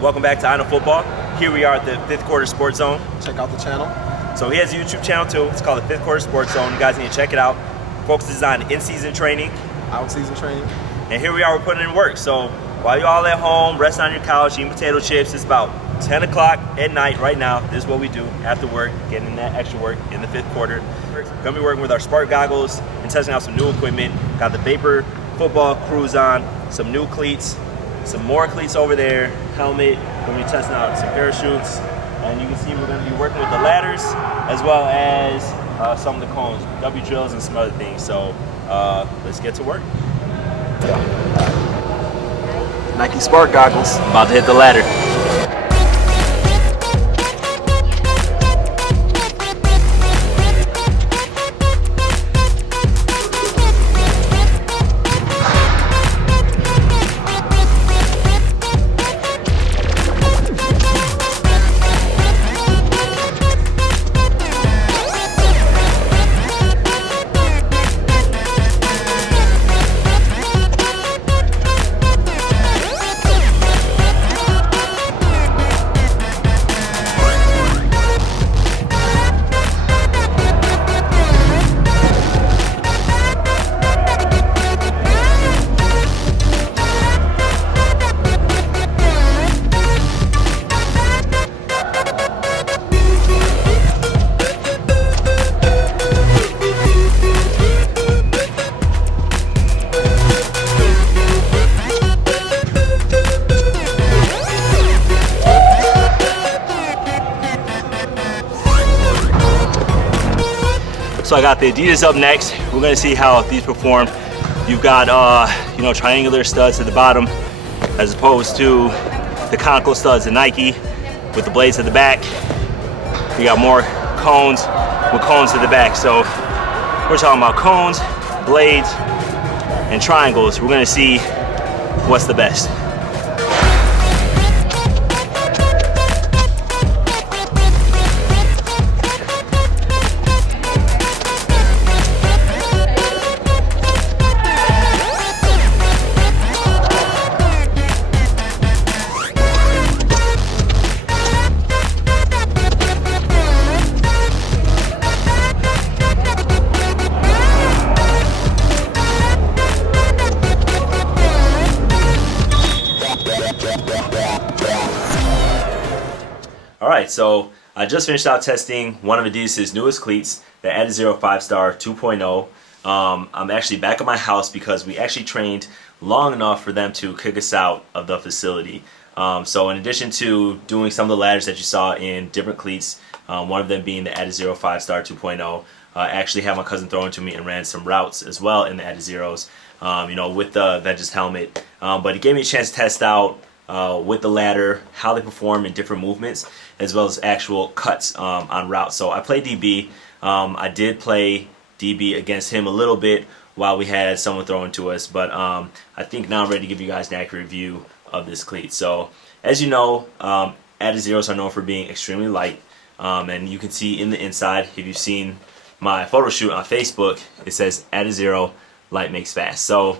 Welcome back to I Know Football. Here we are at the Fifth Quarter Sports Zone. Check out the channel. So he has a YouTube channel too. It's called the Fifth Quarter Sports Zone. You guys need to check it out. Focuses on in-season training. Out-season training. And here we are, we're putting in work. So while you're all at home, resting on your couch, eating potato chips, it's about 10 o'clock at night right now. This is what we do after work, getting in that extra work in the fifth quarter. We're gonna be working with our Spark goggles and testing out some new equipment. Got the Vapor football crews on, some new cleats, some more cleats over there, helmet. We're gonna be testing out some parachutes. And you can see we're gonna be working with the ladders as well as some of the cones, W drills and some other things. So let's get to work. Nike Spark goggles. About to hit the ladder. So I got the Adidas up next. We're gonna see how these perform. You've got triangular studs at the bottom as opposed to the conical studs at Nike with the blades at the back. You got more cones with cones at the back. So we're talking about cones, blades, and triangles. We're gonna see what's the best. Alright, so I just finished out testing one of Adidas' newest cleats, the Adizero 5-Star 2.0. I'm actually back at my house because we actually trained long enough for them to kick us out of the facility. So in addition to doing some of the ladders that you saw in different cleats, one of them being the Adizero 5-Star 2.0, I actually had my cousin throw into me and ran some routes as well in the Adizeros, with the Veggies helmet. But it gave me a chance to test out with the ladder, how they perform in different movements, as well as actual cuts on routes. So I played DB. I did play DB against him a little bit while we had someone throwing to us, but I think now I'm ready to give you guys an accurate view of this cleat. So as you know, Adizeros are known for being extremely light, and you can see in the inside, if you've seen my photo shoot on Facebook, it says Adizero light makes fast. So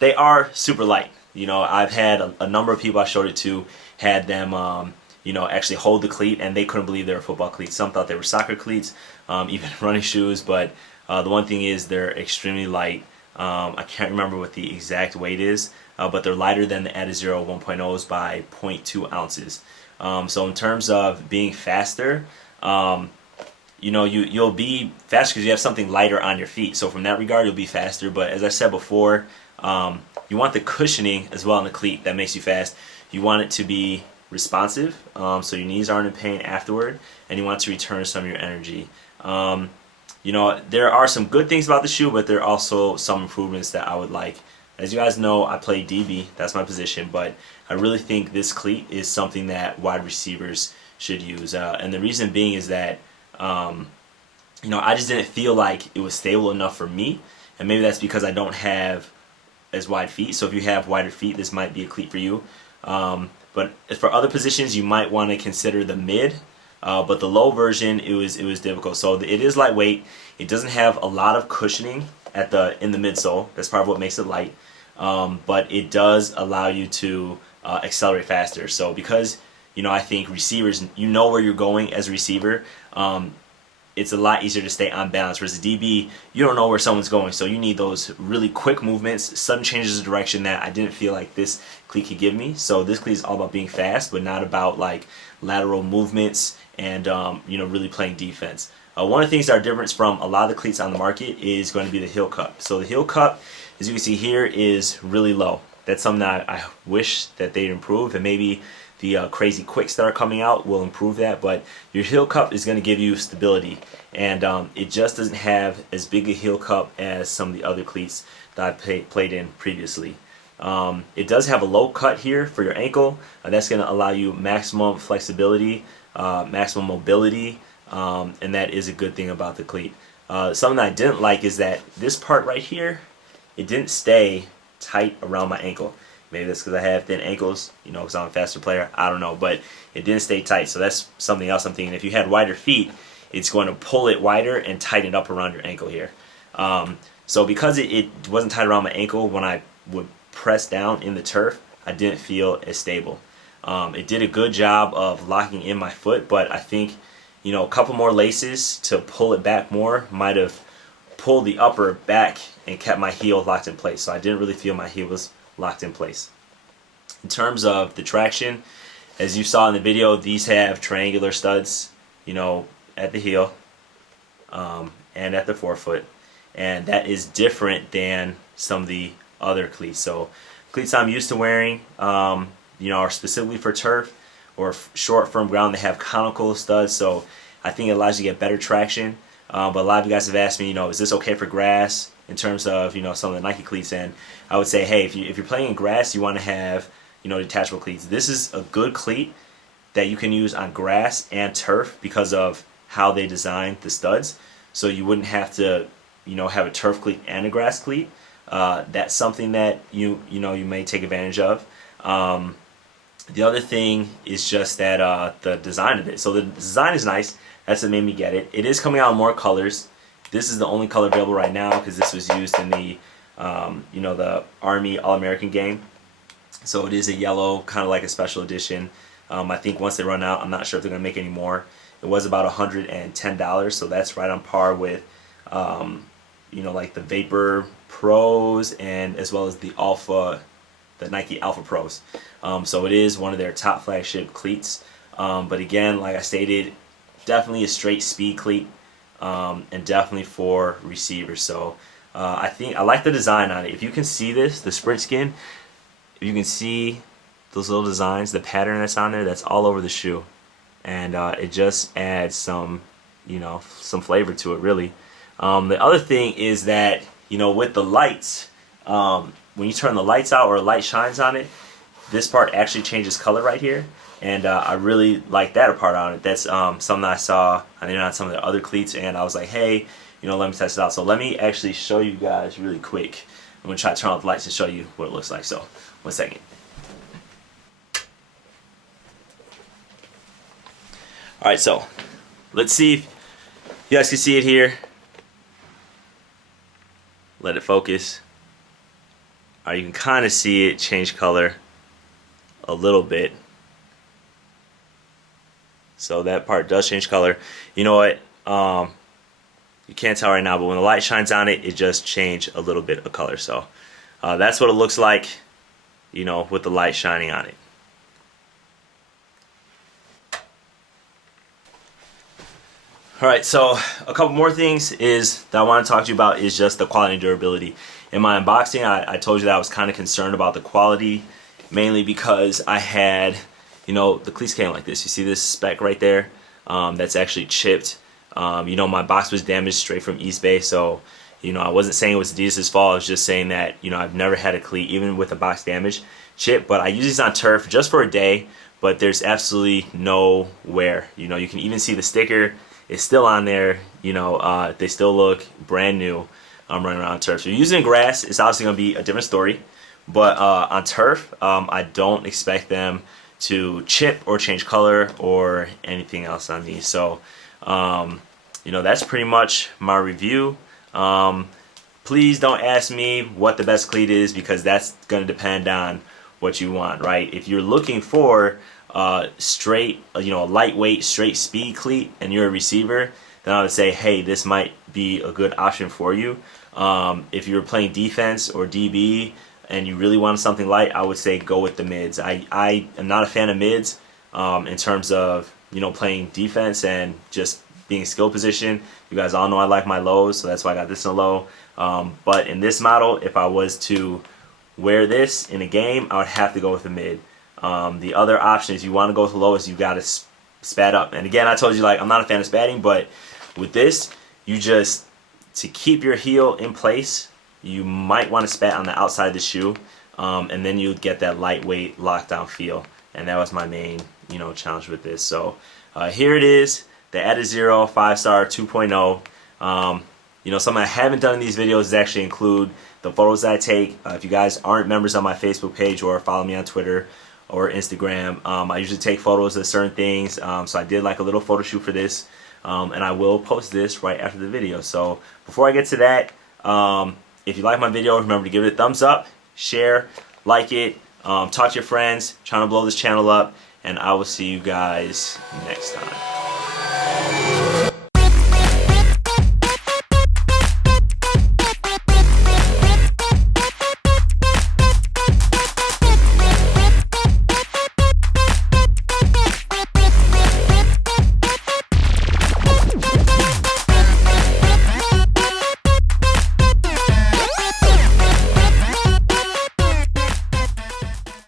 they are super light. I've had a number of people I showed it to had them, actually hold the cleat, and they couldn't believe they were football cleats. Some thought they were soccer cleats, even running shoes. But the one thing is they're extremely light. I can't remember what the exact weight is, but they're lighter than the Adizero 1.0s by 0.2 ounces. So in terms of being faster, you'll be faster because you have something lighter on your feet. So from that regard, you'll be faster. But as I said before, you want the cushioning as well in the cleat that makes you fast. You want it to be responsive, so your knees aren't in pain afterward, and you want to return some of your energy. There are some good things about the shoe, but there are also some improvements that I would like. As you guys know, I play DB, that's my position, but I really think this cleat is something that wide receivers should use. And the reason being is that, I just didn't feel like it was stable enough for me, and maybe that's because I don't have as wide feet. So if you have wider feet, this might be a cleat for you. But for other positions, you might want to consider the mid. But the low version, it was difficult. So it is lightweight. It doesn't have a lot of cushioning in the midsole. That's part of what makes it light. But it does allow you to accelerate faster. So because I think receivers, you know where you're going as a receiver. It's a lot easier to stay on balance. Whereas a DB, you don't know where someone's going, so you need those really quick movements, sudden changes of direction that I didn't feel like this cleat could give me. So this cleat is all about being fast, but not about like lateral movements and really playing defense. One of the things that are different from a lot of the cleats on the market is going to be the heel cup. So the heel cup, as you can see here, is really low. That's something that I wish that they'd improve, and maybe the crazy quicks that are coming out will improve that. But your heel cup is going to give you stability, and it just doesn't have as big a heel cup as some of the other cleats that I played in previously. It does have a low cut here for your ankle. That's going to allow you maximum flexibility, maximum mobility, and that is a good thing about the cleat. Something that I didn't like is that this part right here, it didn't stay tight around my ankle. Maybe that's because I have thin ankles, because I'm a faster player. I don't know, but it didn't stay tight. So that's something else I'm thinking. If you had wider feet, it's going to pull it wider and tighten it up around your ankle here. So because it wasn't tight around my ankle, when I would press down in the turf, I didn't feel as stable. It did a good job of locking in my foot, but I think a couple more laces to pull it back more might have pulled the upper back and kept my heel locked in place. So I didn't really feel my heel was locked in place. In terms of the traction, as you saw in the video, these have triangular studs, at the heel and at the forefoot, and that is different than some of the other cleats. So cleats I'm used to wearing, are specifically for turf or short firm ground. They have conical studs, so I think it allows you to get better traction. But a lot of you guys have asked me, is this okay for grass? In terms of some of the Nike cleats, and I would say, hey, if you're playing in grass, you want to have detachable cleats. This is a good cleat that you can use on grass and turf because of how they designed the studs. So you wouldn't have to have a turf cleat and a grass cleat. That's something that you may take advantage of. The other thing is just that the design of it. So the design is nice. That's what made me get it. It is coming out in more colors. This is the only color available right now because this was used in the the Army All-American game. So it is a yellow, kind of like a special edition. I think once they run out, I'm not sure if they're going to make any more. It was about $110, so that's right on par with like the Vapor Pros and as well as the Nike Alpha Pros. So it is one of their top flagship cleats. But again, like I stated, definitely a straight speed cleat. And definitely for receivers. So I think I like the design on it. If you can see this, the sprint skin, if you can see those little designs, the pattern that's on there, that's all over the shoe, and it just adds some some flavor to it, really. The other thing is that with the lights, when you turn the lights out or a light shines on it, this part actually changes color right here. And I really like that part on it. That's something I saw on some of the other cleats, and I was like, hey, let me test it out. So let me actually show you guys really quick. I'm going to try to turn off the lights and show you what it looks like. So, 1 second. Alright, so let's see if you guys can see it here. Let it focus. Alright, you can kind of see it change color a little bit. So that part does change color. You know what? You can't tell right now, but when the light shines on it, it just changed a little bit of color. So that's what it looks like, with the light shining on it. Alright, so a couple more things that I want to talk to you about is just the quality and durability. In my unboxing, I told you that I was kind of concerned about the quality, mainly because I had the cleats came like this. You see this speck right there? That's actually chipped. My box was damaged straight from East Bay, so I wasn't saying it was Adidas' fault. I was just saying that I've never had a cleat, even with a box damage, chip. But I use these on turf just for a day. But there's absolutely no wear. You can even see the sticker is still on there. They still look brand new. I'm running around turf. So using grass, it's obviously going to be a different story. But on turf, I don't expect them to chip or change color or anything else on these. So that's pretty much my review. Please don't ask me what the best cleat is, because that's going to depend on what you want, right? If you're looking for straight, a lightweight, straight speed cleat, and you're a receiver, then I would say, hey, this might be a good option for you. If you're playing defense or DB and you really want something light, I would say go with the mids. I am not a fan of mids in terms of playing defense and just being skill position. You guys all know I like my lows, so that's why I got this in a low. But in this model, if I was to wear this in a game, I would have to go with the mid. The other option is you want to go with the lowest, you got to spat up. And again, I told you, like, I'm not a fan of spatting, but with this, you just, to keep your heel in place, you might want to spat on the outside of the shoe, and then you get that lightweight lockdown feel. And that was my main challenge with this. So here it is, the Adizero 5-star 2.0. Something I haven't done in these videos is actually include the photos that I take. If you guys aren't members on my Facebook page or follow me on Twitter or Instagram, I usually take photos of certain things. So I did like a little photo shoot for this, and I will post this right after the video. So before I get to that, if you like my video, remember to give it a thumbs up, share, like it, talk to your friends, trying to blow this channel up, and I will see you guys next time.